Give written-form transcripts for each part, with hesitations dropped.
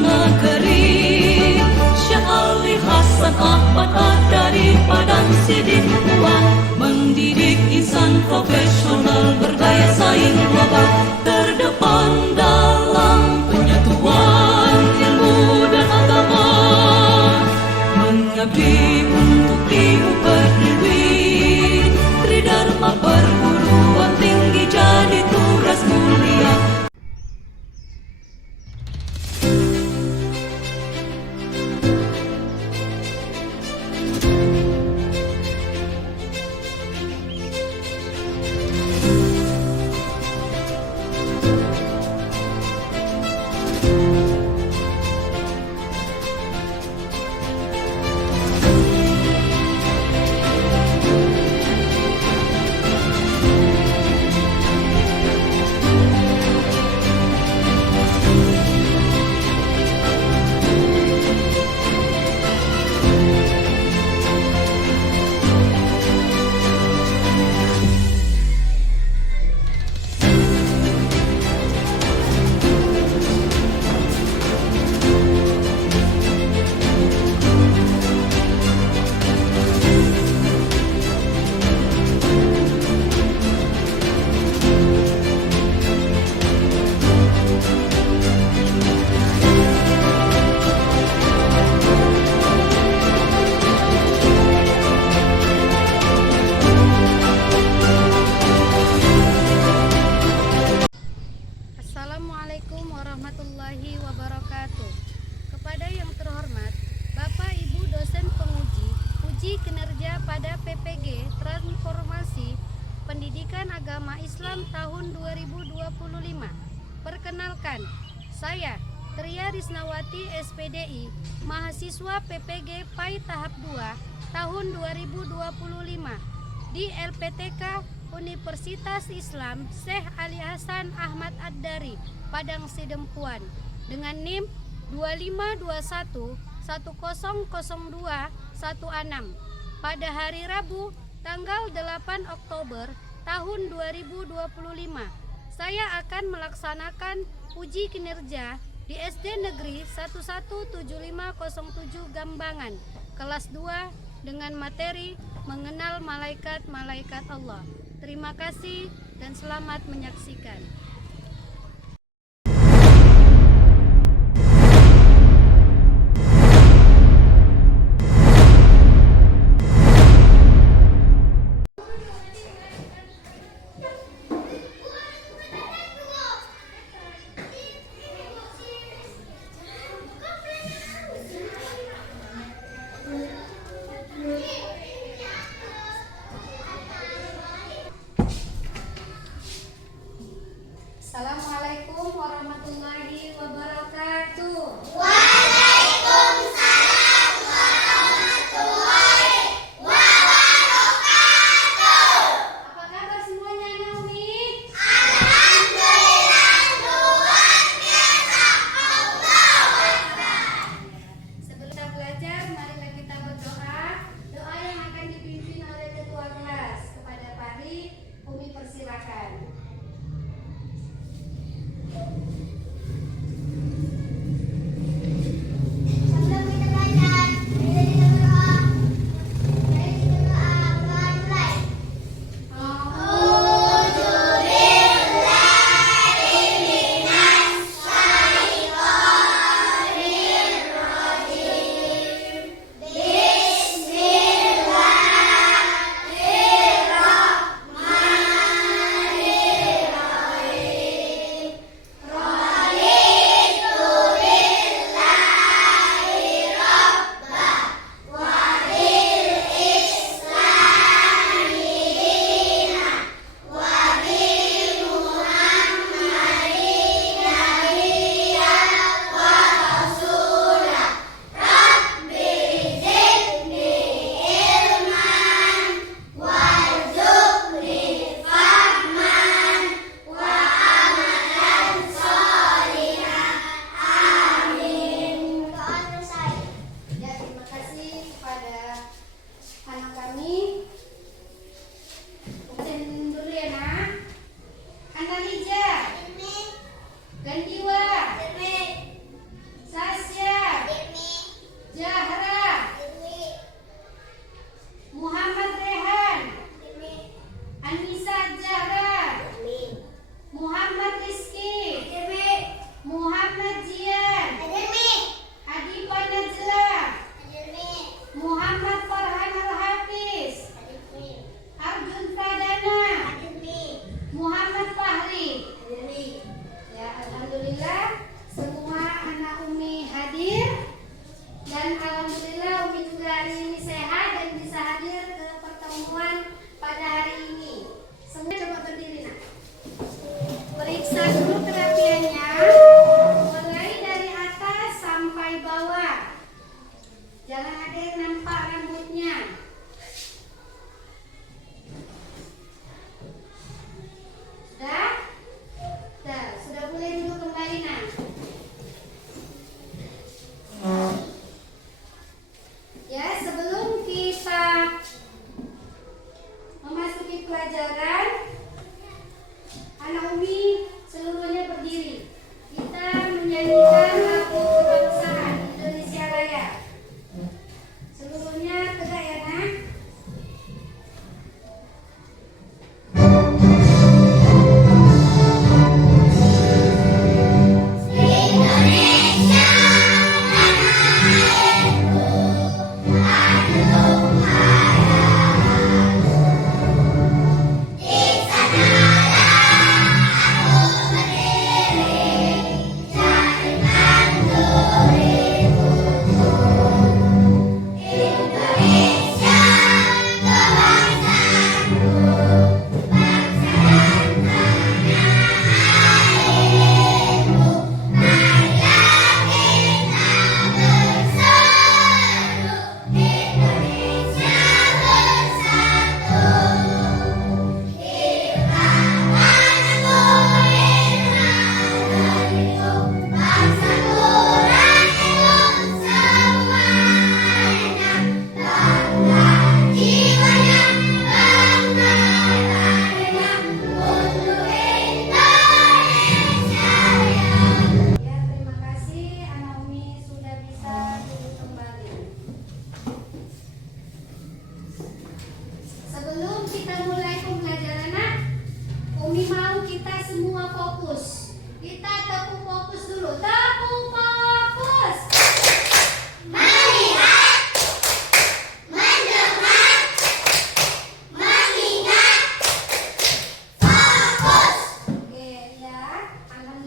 negeri. Syekh Ali Hasan Ahmad dari Padang Sidimpuan, mendidik insan profesional berdaya saing global, terdepan dalam penyatuan ilmu dan agama, mengabdi untuk Ibu Pertiwi. Tridharma perguruan tinggi jadi tugas mulia. Assalamualaikum warahmatullahi wabarakatuh. Kepada yang terhormat Bapak Ibu dosen penguji, uji kinerja pada PPG Transformasi Pendidikan Agama Islam tahun 2025. Perkenalkan, saya Tria Risnawati SPDI, mahasiswa PPG PAI tahap 2 tahun 2025 di LPTK Universitas Islam Syekh Ali Hasan Ahmad Ad-Dari, Padang Sidempuan, dengan NIM 2521100216 pada hari Rabu tanggal 8 Oktober tahun 2025. Saya akan melaksanakan uji kinerja di SD Negeri 117507 Gambangan, kelas 2 dengan materi mengenal malaikat-malaikat Allah. Terima kasih dan selamat menyaksikan. Assalamualaikum warahmatullahi wabarakatuh. Waalaikumsalam warahmatullahi wabarakatuh. Apa kabar semuanya, Naomi? Alhamdulillah, luar biasa. Allah. Sebelum kita belajar, marilah kita berdoa. Doa yang akan dipimpin oleh ketua kelas. Kepada Pari, Umi persilakan. Sebelum kita belajar, mari kita berdoa. Mari kita berdoa. Mulai. A'udzubillahi minas syaitonir rajim. Bismillahirrahmanirrahim. Raditu billahi rabbah wa bil islami dinan wa bi Muhammadin nabiyyan wa rasulah. Rabbi zidni ilman warzuqni fahman wa amalan sholihan. Amin. Doa selesai. Ya, terima kasih kepada anak kami. Ucapin dulu ya, Nak. Analija, Gandiwa, saya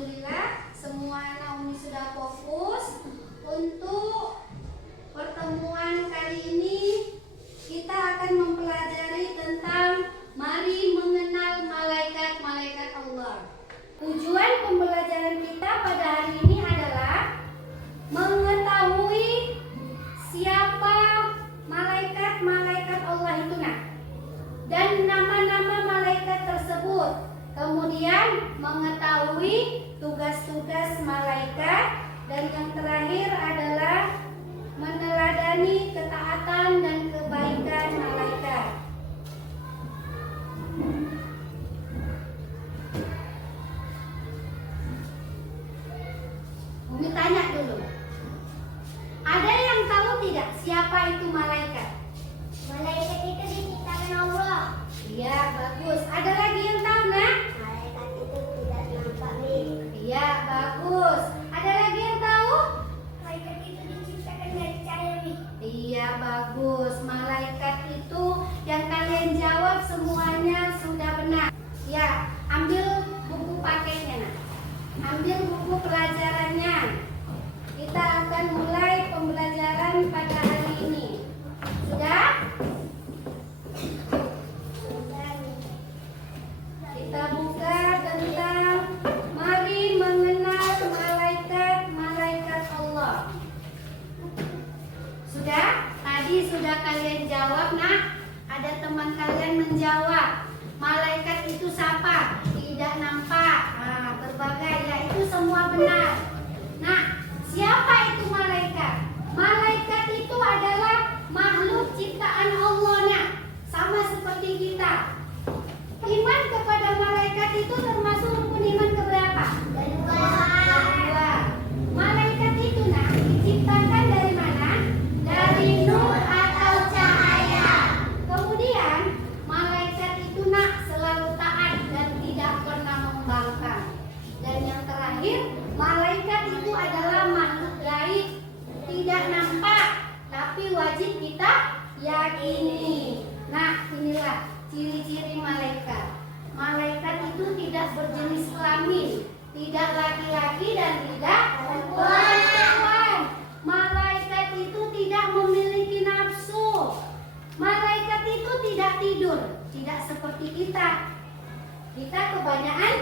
Alhamdulillah semua anak Umi sudah fokus. Untuk pertemuan kali ini kita akan mempelajari tentang mari mengenal malaikat-malaikat Allah. Tujuan pembelajaran kita pada hari ini adalah mengetahui siapa malaikat-malaikat Allah itu dan nama-nama malaikat tersebut. Kemudian mengetahui tugas-tugas malaikat, dan yang terakhir adalah meneladani ketaatan dan kebaikan malaikat. Umi tanya dulu. Ada yang tahu tidak siapa itu malaikat? Malaikat itu diciptakan Allah. Iya, bagus. Ada lagi yang tahu, Nak? Malaikat itu tidak nampak, Mi. Iya, bagus. Ada lagi yang tahu? Malaikat itu diciptakan dari cahaya, Mi. Iya, bagus. Malaikat itu yang kalian jawab semuanya sudah benar. Ya, ambil buku pakainya, Nak. Ambil buku pelajarannya. Kita akan mulai pembelajaran pada hari ini. Sudah? Kita buka tentang mari mengenal malaikat-malaikat Allah. Sudah? Tadi sudah kalian jawab, Nak? Ada teman kalian menjawab. Malaikat itu siapa? Tidak nampak. Nah, berbagai ya, itu semua benar. Nah, siapa itu malaikat? Malaikat itu adalah makhluk ciptaan Allah, Nak. Sama seperti kita. Iman kepada malaikat itu termasuk rukun iman keberapa? Kedua. Malaikat itu, Nak, diciptakan dari mana? Dari nur atau cahaya. Kemudian malaikat itu, Nak, selalu taat dan tidak pernah membangkang. Dan yang terakhir, malaikat itu adalah makhluk gaib, tidak nampak, tapi wajib kita yakini. Nah, inilah ciri-ciri malaikat. Malaikat itu tidak berjenis kelamin, tidak laki-laki dan tidak perempuan. Malaikat itu tidak memiliki nafsu. Malaikat itu tidak tidur, tidak seperti kita. Kita kebanyakan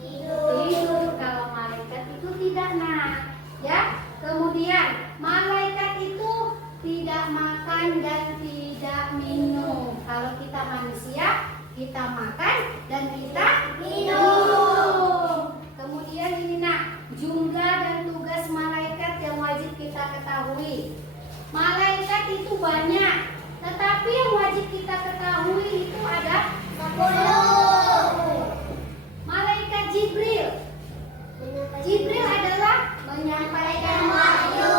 tidur. Kalau malaikat itu tidak, Nah. Ya. Kemudian malaikat itu tidak makan dan tidak minum. Kalau kita manusia, kita makan dan kita minum. Kemudian ini, Nak, jumlah dan tugas malaikat yang wajib kita ketahui. Malaikat itu banyak, tetapi yang wajib kita ketahui itu ada 10. Malaikat Jibril. Jibril adalah menyampaikan wahyu.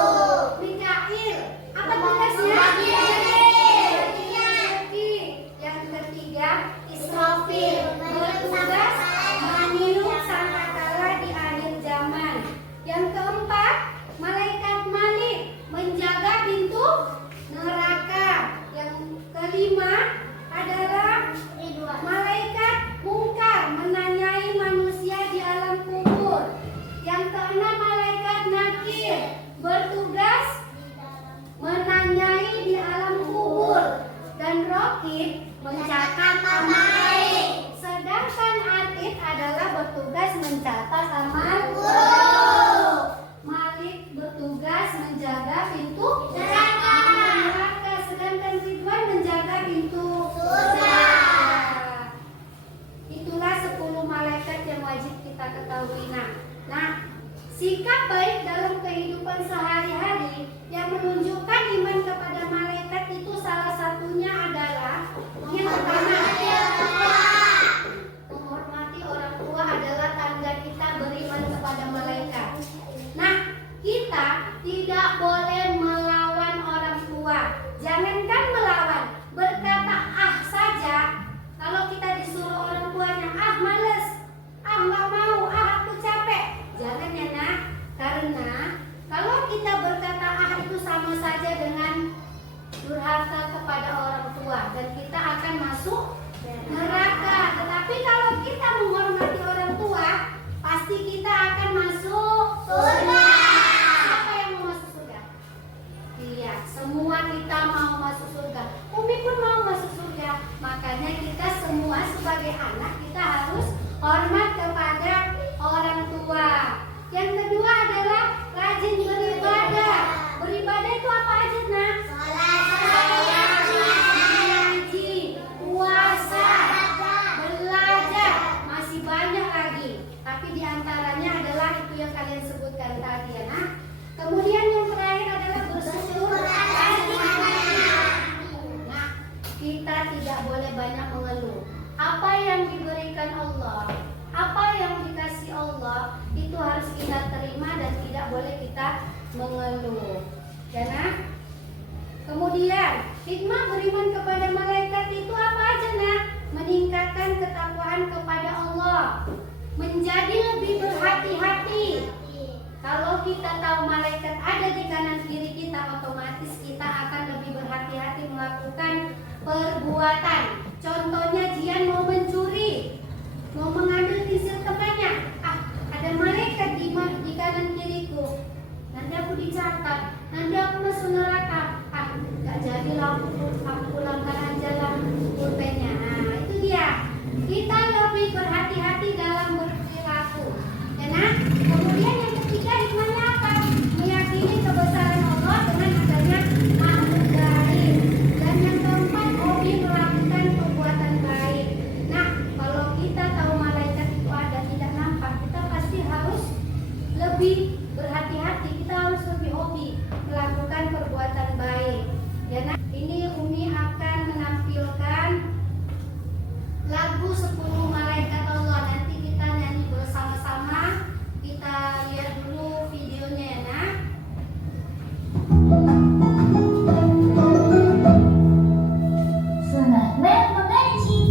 Mikail, apa tugasnya? Yang ketiga, Israfil, bertugas meniup sangkakala di akhir zaman. Yang keempat, malaikat Malik, menjaga pintu neraka. Yang kelima adalah malaikat Mungkar, menanyai manusia di alam kubur. Yang keenam, malaikat Nakir, bertugas menanyai di alam kubur. Dan Rokib, mencatat amal baik. Sedangkan Atid adalah bertugas mencatat amal buruk. Malik bertugas menjaga pintu neraka. Sedangkan Ridwan menjaga pintu surga. Itulah 10 malaikat yang wajib kita ketahui. Nah, sikap baik dalam kehidupan sehari-hari yang menunjukkan iman kepada malaikat itu salah satunya adalah yang pertama, menghormati orang tua adalah tanda kita beriman kepada malaikat. Nah, kita tidak boleh melawan orang tua. Jangankan melawan, berkata ah saja. Kalau kita disuruh orang tuanya, ah males, ah nggak mau, ah aku capek. Jangan ya, Nak. Karena kalau kita berkata ah itu sama saja dengan durhaka kepada orang tua, dan kita akan masuk neraka. Tetapi kalau kita menghormati orang tua, pasti kita akan masuk surga? Siapa yang mau masuk surga? Iya, semua kita mau masuk surga. Umi pun mau masuk surga. Makanya kita semua sebagai anak kita harus hormat kepada orang tua. Yang kedua adalah rajin beribadah. Beribadah itu apa aja, Nak? Ngaji, puasa, belajar, masih banyak lagi. Tapi diantaranya adalah itu yang kalian sebutkan tadi ya, Nak. Kemudian yang terakhir adalah bersyukur. Nah, kita tidak boleh banyak mengeluh. Apa yang diberikan Allah, apa yang dikasih Allah, itu harus kita terima dan tidak boleh kita mengeluh. Ya, Nak? Kemudian, hikmah beriman kepada malaikat itu apa aja, Nak? Meningkatkan ketakwaan kepada Allah, menjadi lebih berhati-hati. Kalau kita tahu malaikat ada di kanan kiri kita, otomatis kita akan lebih berhati-hati melakukan perbuatan. Contohnya Jian mau mencuri, mau mengambil tisil temannya. Ada malaikat di kanan kiriku. Nanti aku dicatat, nanti aku masuk neraka. Gak jadilah aku pulangkan aja lah pulpennya. Nah, itu dia. Kita lebih berhati-hati dalam berperilaku. Ya, Nak? Kemudian yang ketiga hikmahnya apa? Meyakini kebesaran Allah dengan adanya makhluk gaib. Dan yang keempat, hobi melakukan perbuatan baik. Nah, kalau kita tahu malaikat itu ada tidak nampak, kita pasti harus lebih berhati-hati. Kita harus lebih hobi melakukan perbuatan baik. Ya, Nak? Ini Umi akan menampilkan lagu 10 malaikat Allah. Nanti kita nyanyi bersama-sama. Kita lihat dulu videonya ya, Nak. Selamat mengaji.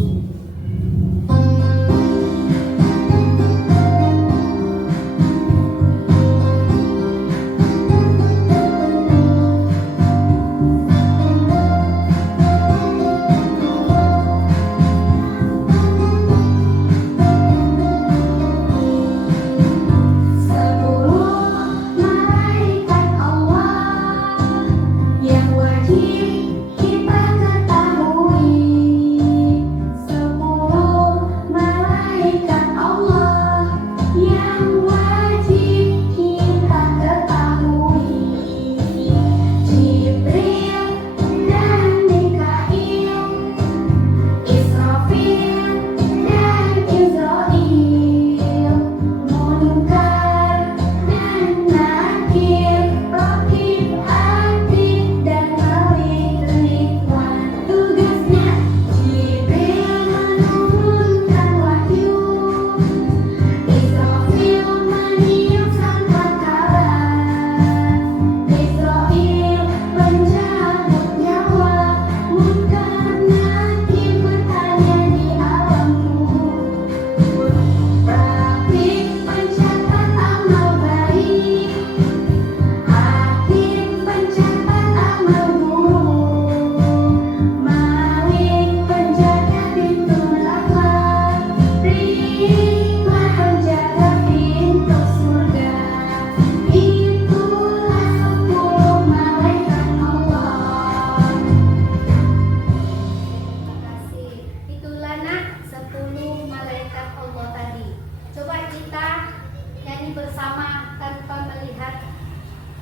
Bersama tanpa melihat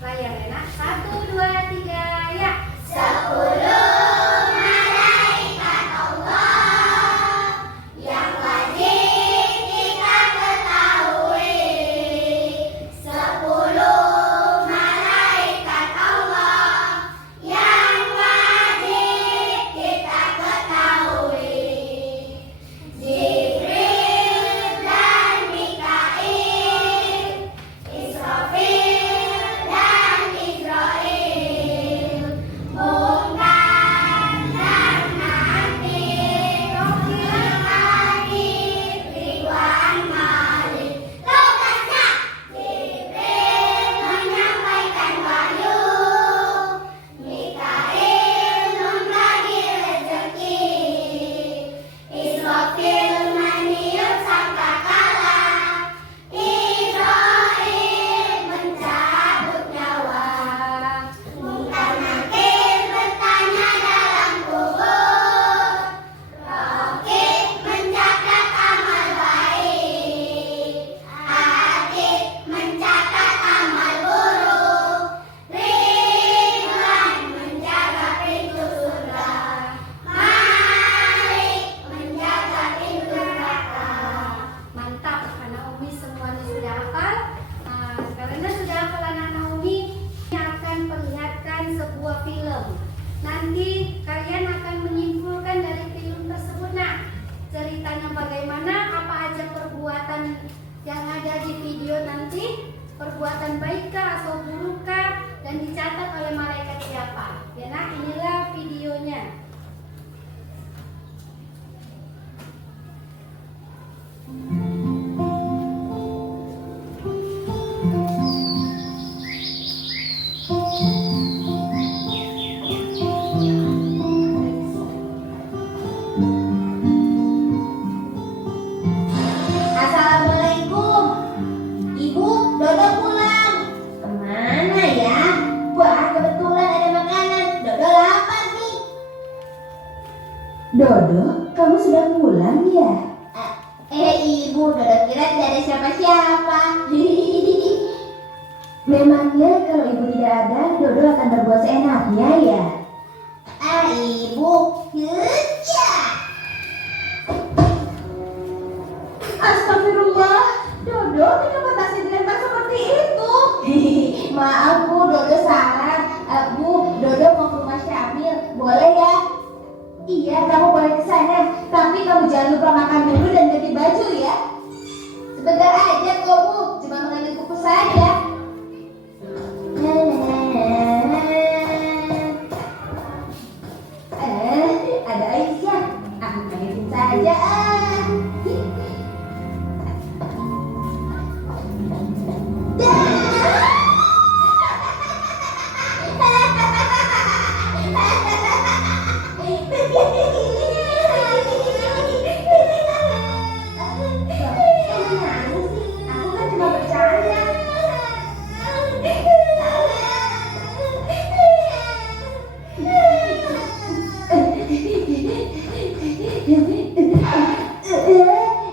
layar ya, Nak. 1, 2, 3, ya. 10 malaikat Allah yang wajib kita ketahui. 10 malaikat Allah yang wajib kita ketahui. Jibril dan Mikail, Israfil dan Israil, Munkar perbuatan baikkah atau burukkah, dan dicatat oleh malaikat siapa. Ya nak, inilah videonya. Assalamualaikum. Ibu, Dodo pulang. Kemana ya? Wah, kebetulan ada makanan. Dodo lapar nih. Dodo, kamu sudah pulang ya? Ibu, Dodo kira tidak ada siapa-siapa. Memangnya kalau ibu tidak ada, Dodo akan berbuat seenaknya ya? Ibu, kerja. Astagfirullah, Dodo kenapa tasnya dilempar seperti itu? Maaf Bu, Dodo salah. Bu, Dodo mau ke rumah Syamil, boleh ya? Iya, kamu boleh ke sana, tapi kamu jangan lupa makan dulu dan ganti baju ya. Sebentar aja kok Bu, cuma mengambil buku saja. Ada Aisyah, aku kagetin saja. Aku kan cuma bercanda.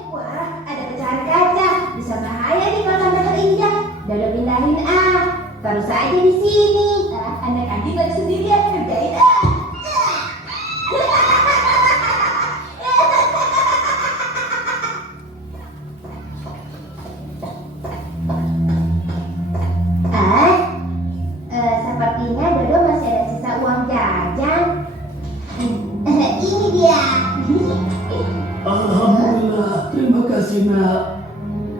Wah, ada pecahan kaca, bisa bahaya nih kalau sampai terinjak. Dodo pindahin taruh saja di sini. Anak adik lagi sendirian kerjain Sepertinya Dodo masih ada sisa uang jajan. Ini dia. Alhamdulillah, terima kasih nak.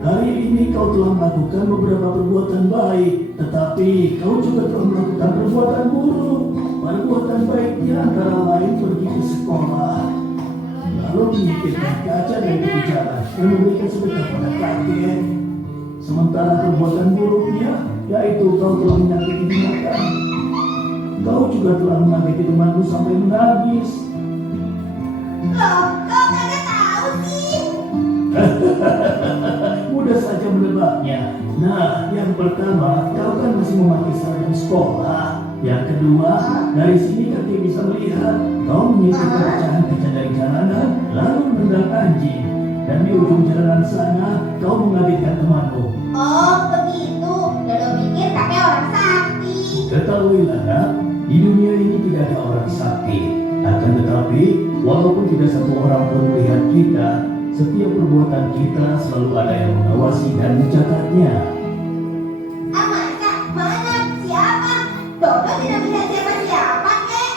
Hari ini kau telah melakukan beberapa perbuatan baik, tetapi kau juga telah melakukan perbuatan buruk. Perbuatan baiknya antara lain pergi ke sekolah, lalu menyingkirkan kaca dari pintu jalan dan memberikan sedekah pada kakek. Sementara perbuatan buruknya, yaitu kau telah menyakiti binatang. Kau juga telah menyakiti temanmu sampai menangis. Loh, kok kagak tahu sih? Mudah saja menebaknya. Nah, yang pertama, kau kan masih memakai seragam sekolah. Yang kedua, dari sini kakek bisa melihat kau menyingkirkan pecahan kaca dari jalanan, lalu menendang anjing. Dan di ujung jalanan sana, kau mengagetkan temanmu. Oh, begitu. Dodo pikir kakek orang sakti. Ketahuilah nak, di dunia ini tidak ada orang sakti. Akan tetapi, walaupun tidak satu orang pun melihat kita, setiap perbuatan kita selalu ada yang mengawasi dan mencatatnya. Masa? Mana? Siapa? Dodo tidak melihat siapa-siapa, kek.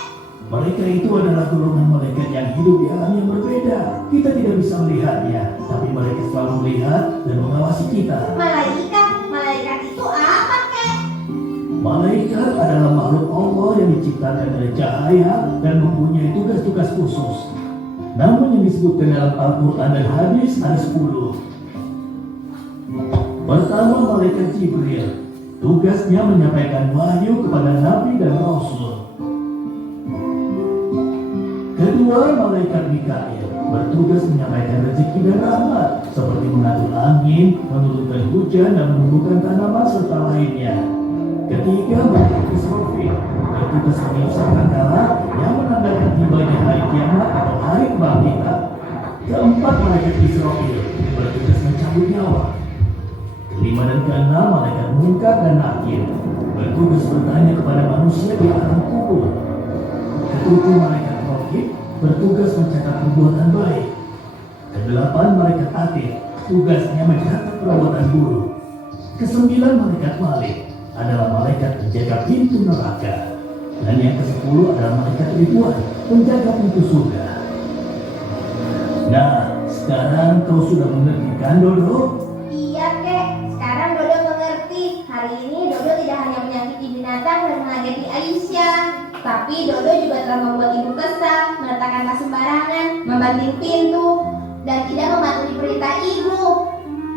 Mereka itu adalah golongan malaikat yang hidup di alam yang berbeda. Kita tidak bisa melihatnya, tapi mereka selalu melihat dan mengawasi kita. Malaikat? Malaikat itu apa, kek? Malaikat adalah makhluk Allah yang diciptakan dari cahaya dan mempunyai tugas-tugas khusus. Namun yang disebutkan dalam Al-Quran dan hadis ada 10. Pertama, malaikat Jibril. Tugasnya menyampaikan wahyu kepada Nabi dan Rasul. Kedua, malaikat Mikail bertugas menyampaikan rezeki dan rahmat, seperti mengatur angin, menurunkan hujan, dan menumbuhkan tanaman serta lainnya. Ketiga, malaikat Israfil bertugas meniup sangkakala yang menandakan tibanya hari kiamat atau hari kebangkitan. Keempat, malaikat Israfil bertugas mencabut nyawa. Kelima dan keenam, malaikat Munkar dan Nakir bertugas bertanya kepada manusia di alam kubur. Ketujuh, malaikat Raqib bertugas mencatat perbuatan baik. Kedelapan, malaikat Atid tugasnya mencatat perbuatan buruk. Kesembilan, malaikat Malik adalah malaikat penjaga pintu neraka. Dan yang ke-10 adalah malaikat Ridwan, penjaga pintu surga. Nah, sekarang kau sudah mengerti kan, Dodo? Iya, kek. Sekarang Dodo mengerti. kali ini Dodo tidak hanya menyakiti binatang dan mengageti Aisyah, tapi Dodo juga telah membuat ibu kesal, meletakkan tas sembarangan, membanting pintu, dan tidak mematuhi perintah ibu.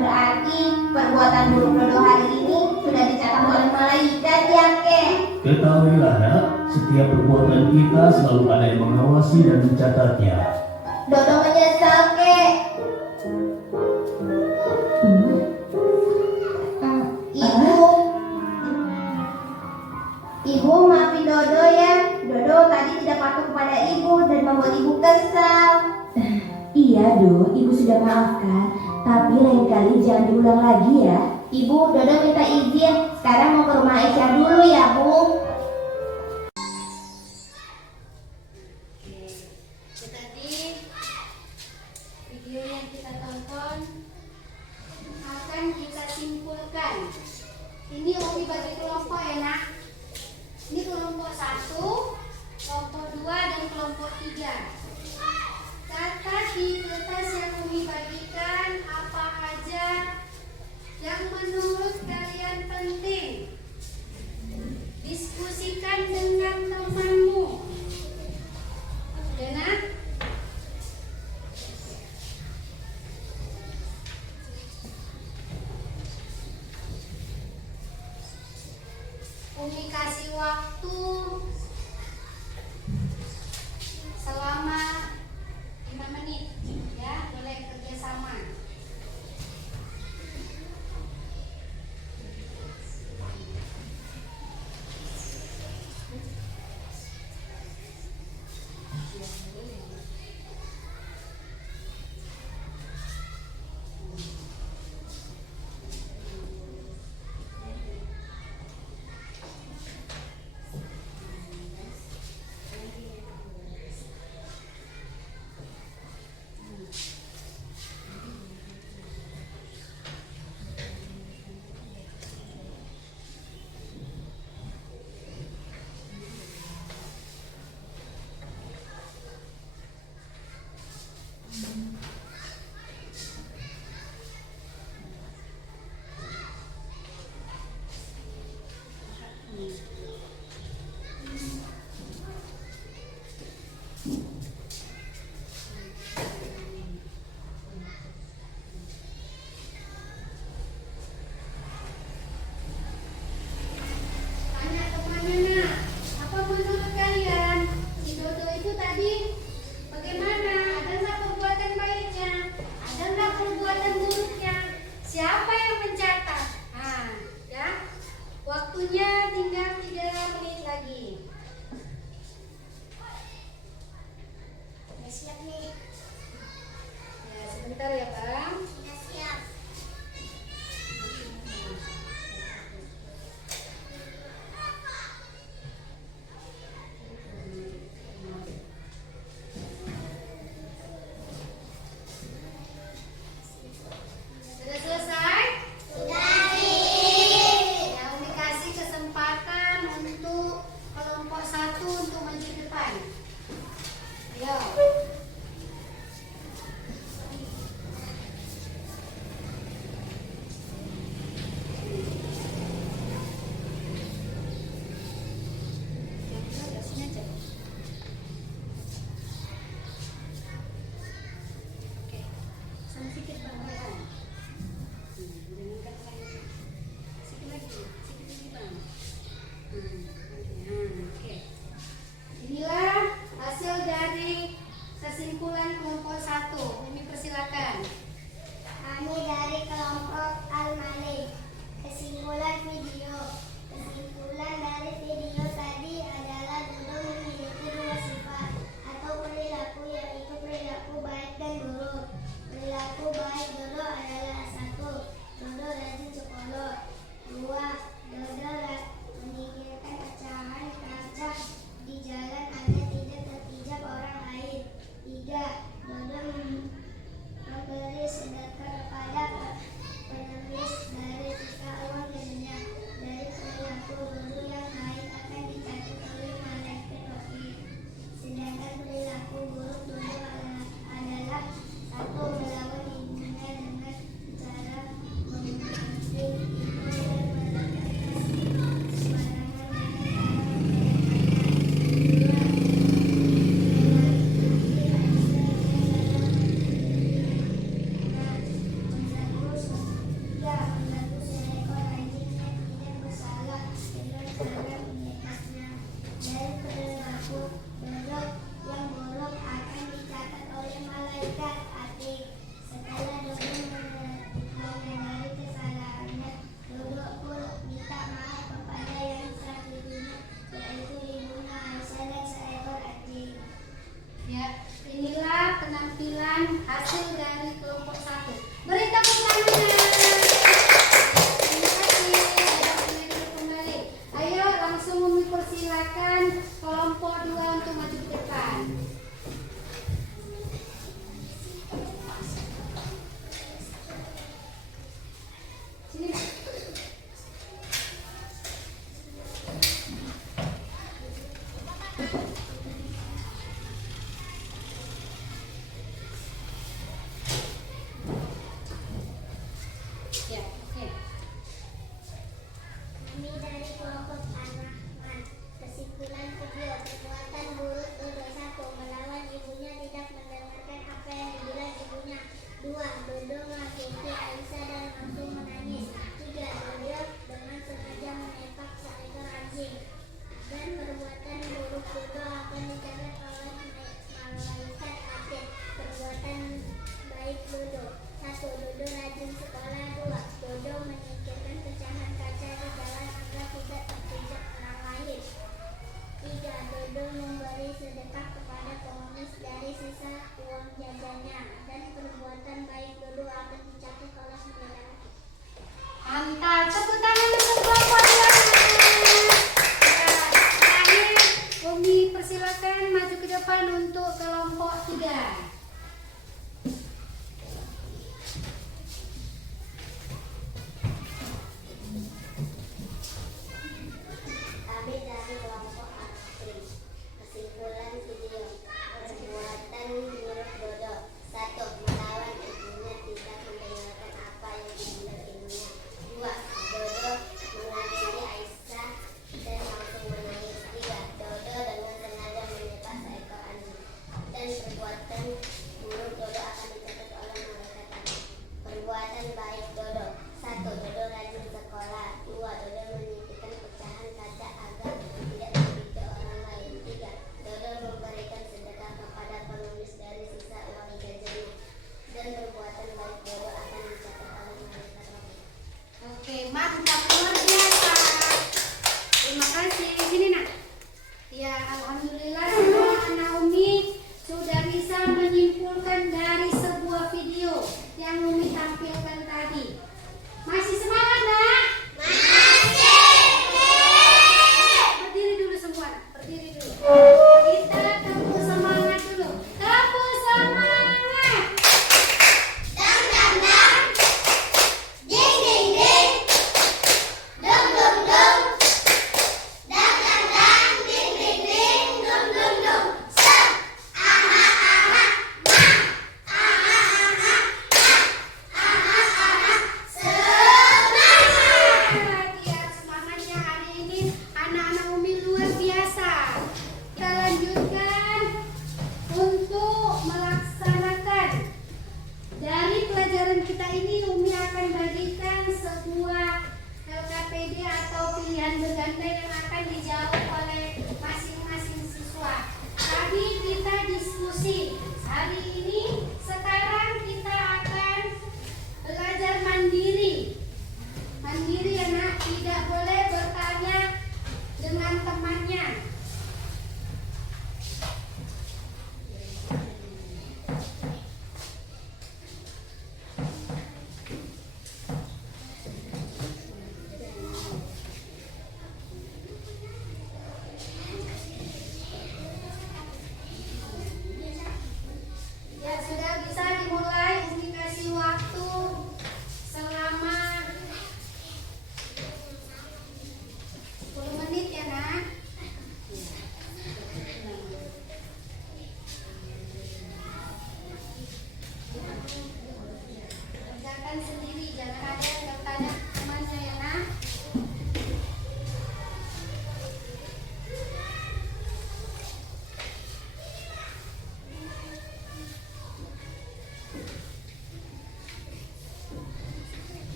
Berarti perbuatan buruk Dodo hari ini sudah dicatat oleh malaikat ya, Kek? Ketahuilah nak, setiap perbuatan kita selalu ada yang mengawasi dan mencatatnya. Dodo menyesal, Kek. Ibu, maafin Dodo ya. Dodo tadi tidak patuh kepada ibu dan membuat ibu kesal. Iya, Do, Ibu sudah maafkan. Tapi lain kali jangan diulang lagi ya. Ibu, Dodo minta izin. Sekarang mau ke rumah Aisyah dulu ya, Bu. Tadi video yang kita tonton akan kita simpulkan. Ini Umi bagi kelompok ya, Nak. Ini kelompok 1, kelompok 2, dan kelompok 3. Catat di kertas yang Umi bagikan apa aja yang menurut kalian penting. Diskusikan dengan temanmu. Ya, Nak? Umi kasih waktu selama 5 menit ya, boleh kerjasama.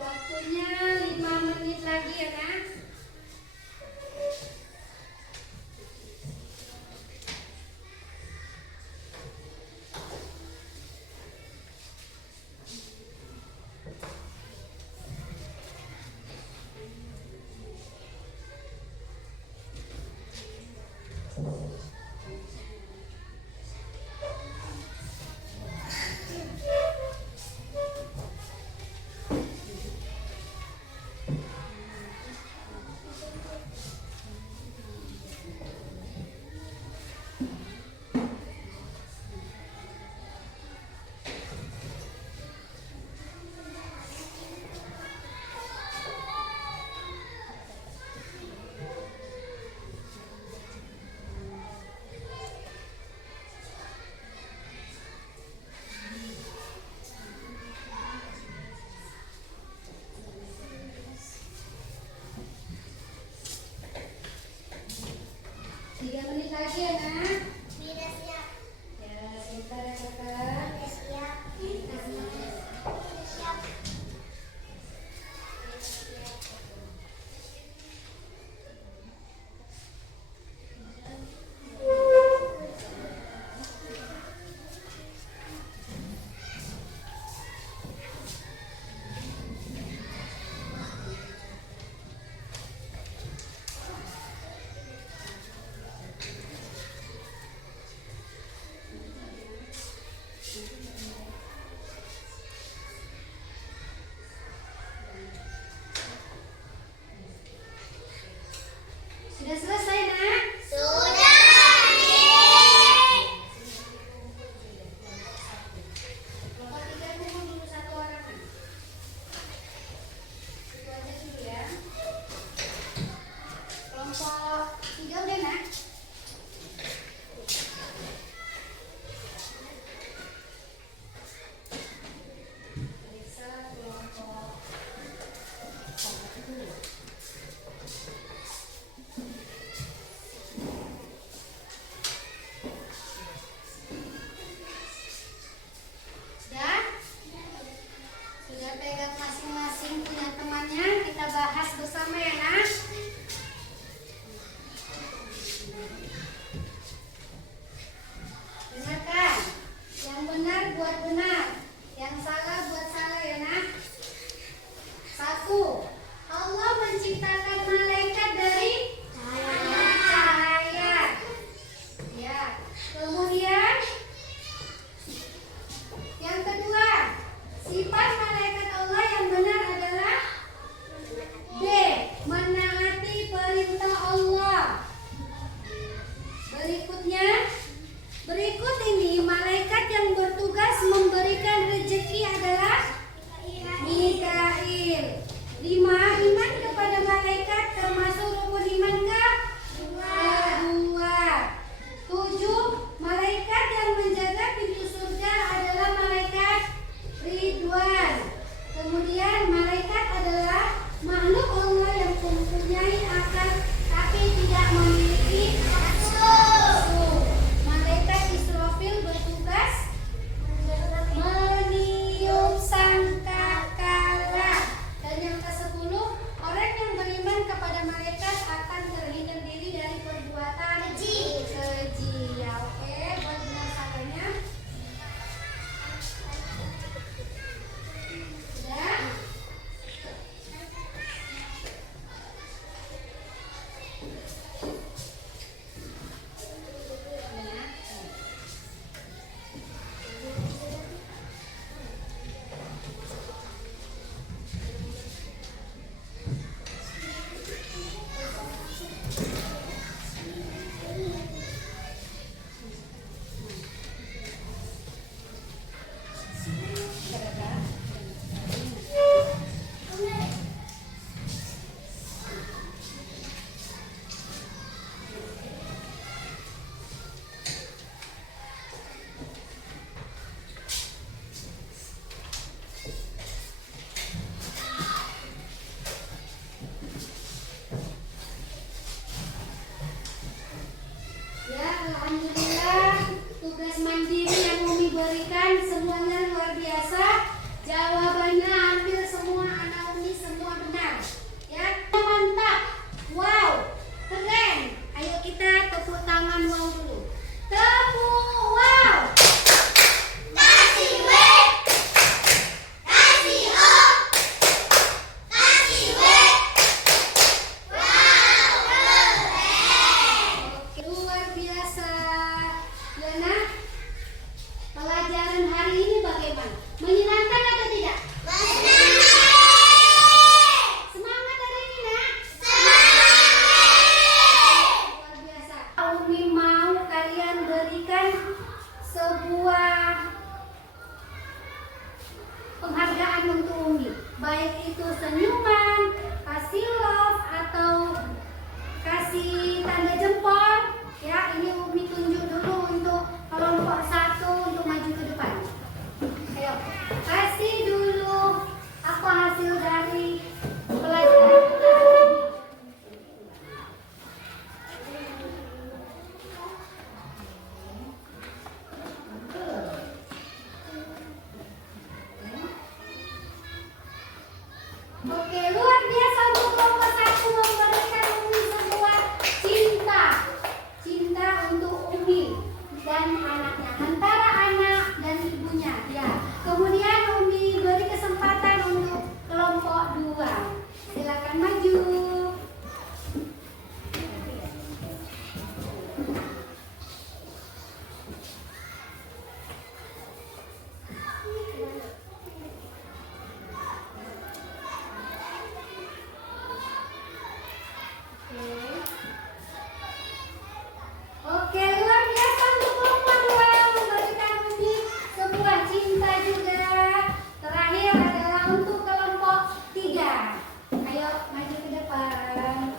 Waktunya 5 menit lagi ya nak. Tiga menit lagi ya nak. Tidak siap. Ya sebentar ya kakak. Tidak siap. Tidak siap. Sudah selesai nak. Sudah. Kelompok 3 kumpul dulu satu orang. Itu aja dulu ya. Kelompok 3 udah nak. Pelajaran hari ini bagaimana? Menyenangkan atau tidak? Semangat hari ini, nak? Luar biasa. Umi mau kalian berikan sebuah penghargaan untuk Umi, baik itu senyuman, kasih love, atau kasih tanda jempol. Ya, ini Umi tunjuk dulu untuk kelompok 1 untuk maju ke depan. Ayo, kasih dulu apa hasil dari pelajaran. Oke, luar biasa untuk kelompok 1 memberikan Umi sebuah cinta untuk Umi dan anaknya, antara anak dan ibunya. Ya, kemudian Umi beri kesempatan untuk kelompok 2. Silakan maju. Oke, luar biasa untuk kelompok 2 memberikan Umi sebuah cinta juga. Terakhir adalah untuk kelompok 3. Ayo maju ke depan.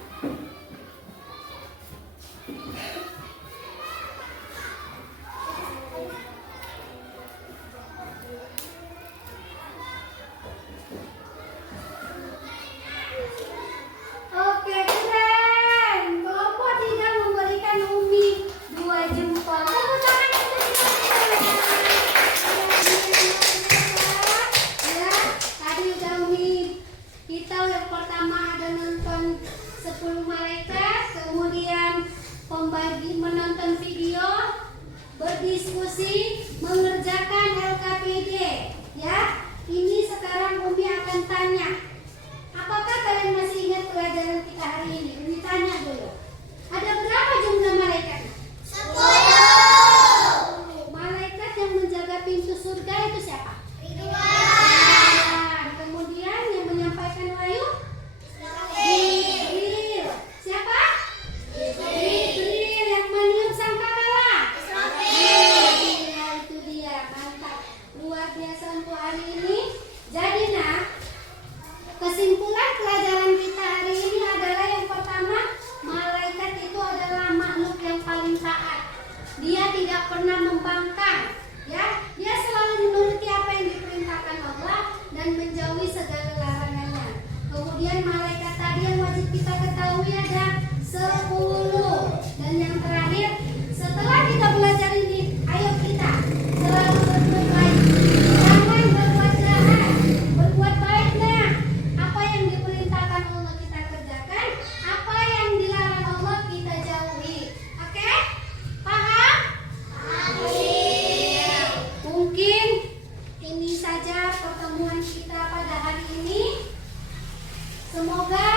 Oke, keren. Kelompok 3 memberikan Umi 2 jempol. Tepuk tangan untuk kita. Ya, tadi udah Umi. Kita yang pertama ada nonton 10 malaikat, kemudian menonton video, berdiskusi, mengerjakan LKPD. Ya, ini sekarang Umi akan tanya. Apakah kalian masih ingat pelajaran kita hari ini? Umi tanya dulu. Ada berapa jumlah malaikat? 10. Malaikat yang menjaga pintu surga itu siapa? Dan kemudian yang menyampaikan wahyu? Jibril. Siapa? Jibril. Yang meniup sangkakala? Ya, itu dia. Mantap. Luar biasa untuk hari ini. Jadi nak, kesimpulan pelajaran kita hari ini adalah yang pertama, malaikat itu adalah makhluk yang paling taat. Dia tidak pernah membangkang, ya. Dia selalu menuruti apa yang diperintahkan Allah dan menjauhi segala larangannya. Kemudian malaikat tadi yang wajib kita ketahui ada 10. Dan yang terakhir, setelah kita belajar ini, ayo kita selalu berbuat baik. Jangan berbuat jahat, berbuat baik. Nah, apa yang diperintahkan Allah kita kerjakan, apa yang dilarang Allah kita jauhi. Oke? Paham? Iya. Mungkin ini saja pertemuan kita pada hari ini. Semoga